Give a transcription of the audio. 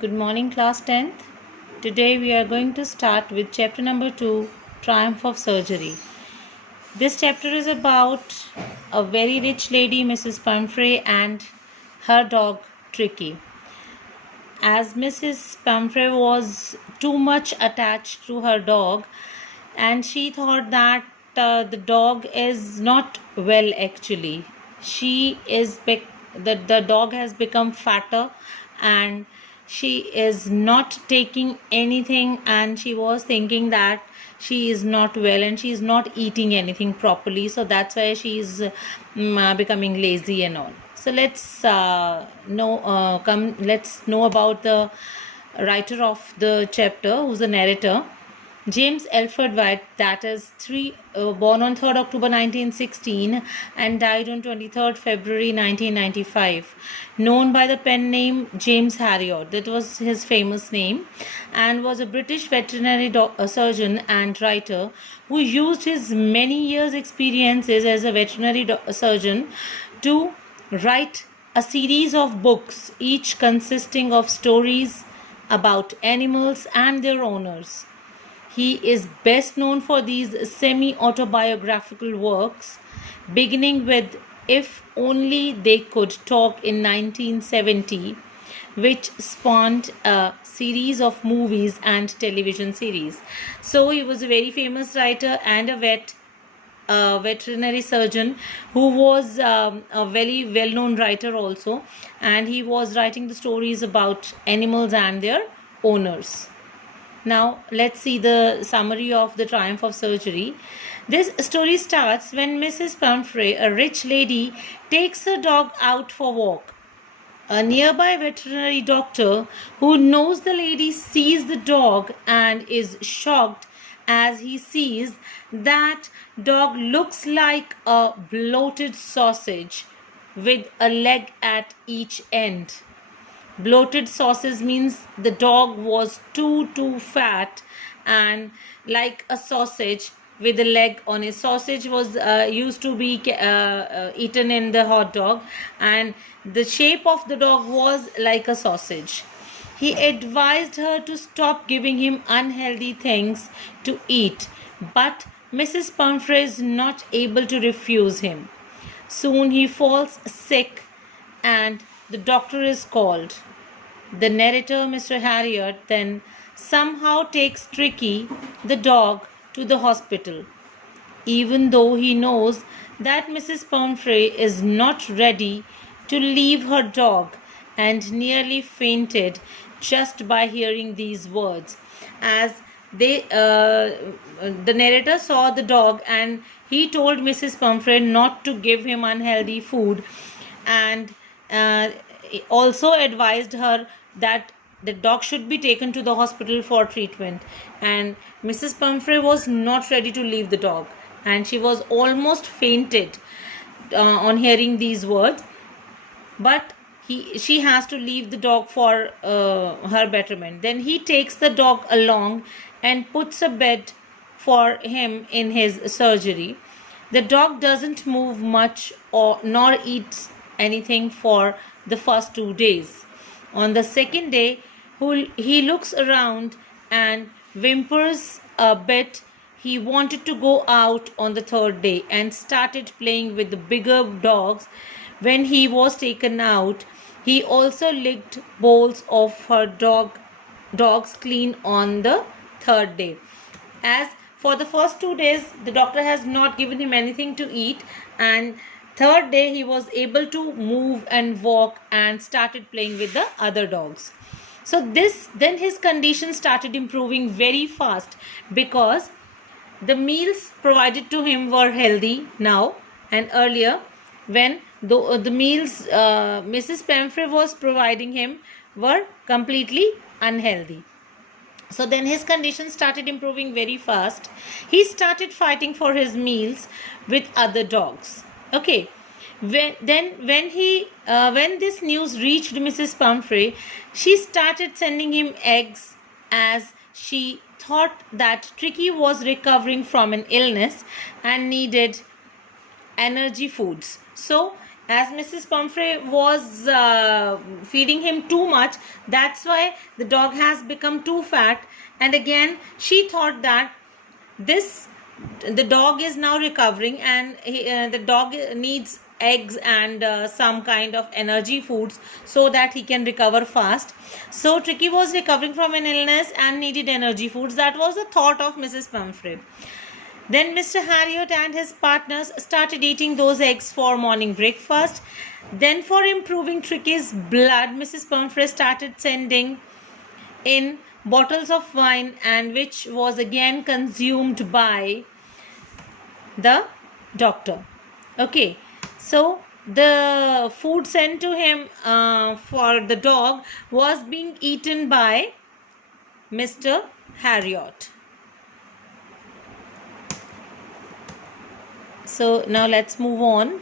Good morning, class 10th. Today we are going to start with chapter number 2, Triumph of Surgery. This chapter is about a very rich lady, Mrs. Pumphrey, and her dog, Tricky. As Mrs. Pumphrey was too much attached to her dog, and she thought that the dog is not well actually. The dog has become fatter, and she is not taking anything, and she was thinking that she is not well and she is not eating anything properly, so that's why she is becoming lazy and all. So let's know about the writer of the chapter, who's the narrator. James Elford White, that is born on 3rd October 1916 and died on 23rd February 1995. Known by the pen name James Harriot, that was his famous name, and was a British veterinary surgeon and writer who used his many years' experiences as a veterinary surgeon to write a series of books, each consisting of stories about animals and their owners. He is best known for these semi-autobiographical works, beginning with If Only They Could Talk in 1970, which spawned a series of movies and television series. So he was a very famous writer and a veterinary surgeon who was a very well-known writer also, and he was writing the stories about animals and their owners. Now, let's see the summary of the Triumph of Surgery. This story starts when Mrs. Pumphrey, a rich lady, takes her dog out for a walk. A nearby veterinary doctor who knows the lady sees the dog and is shocked as he sees that dog looks like a bloated sausage with a leg at each end. Bloated sausage means the dog was too fat and like a sausage with a leg on it. Sausage was used to be eaten in the hot dog, and the shape of the dog was like a sausage. He advised her to stop giving him unhealthy things to eat, but Mrs. Pumphrey is not able to refuse him. Soon he falls sick and the doctor is called. The narrator, Mr. Harriot, then somehow takes Tricky, the dog, to the hospital, even though he knows that Mrs. Pumphrey is not ready to leave her dog, and nearly fainted just by hearing these words. As the narrator saw the dog, and he told Mrs. Pumphrey not to give him unhealthy food, and also advised her that the dog should be taken to the hospital for treatment. And Mrs. Pumphrey was not ready to leave the dog, and she was almost fainted on hearing these words, but she has to leave the dog for her betterment. Then he takes the dog along and puts a bed for him in his surgery. The dog doesn't move much or nor eats anything for the first 2 days. On the second day, he looks around and whimpers a bit. He wanted to go out on the third day and started playing with the bigger dogs. When he was taken out, he also licked bowls of her dogs clean on the third day. As for the first 2 days, the doctor has not given him anything to eat, and third day he was able to move and walk and started playing with the other dogs. So then his condition started improving very fast, because the meals provided to him were healthy now, and earlier when the meals Mrs. Pumphrey was providing him were completely unhealthy. So then his condition started improving very fast. He started fighting for his meals with other dogs. Okay. When this news reached Mrs. Pumphrey, she started sending him eggs, as she thought that Tricky was recovering from an illness and needed energy foods. So as Mrs. Pumphrey was feeding him too much, that's why the dog has become too fat. And again, she thought that this the dog is now recovering, and the dog needs eggs and some kind of energy foods so that he can recover fast. So Tricky was recovering from an illness and needed energy foods. That was the thought of Mrs. Pumphrey. Then Mr. Harriot and his partners started eating those eggs for morning breakfast. Then, for improving Tricky's blood, Mrs. Pumphrey started sending in bottles of wine, and which was again consumed by the doctor. Okay, so the food sent to him for the dog was being eaten by Mr. Harriot. So now let's move on.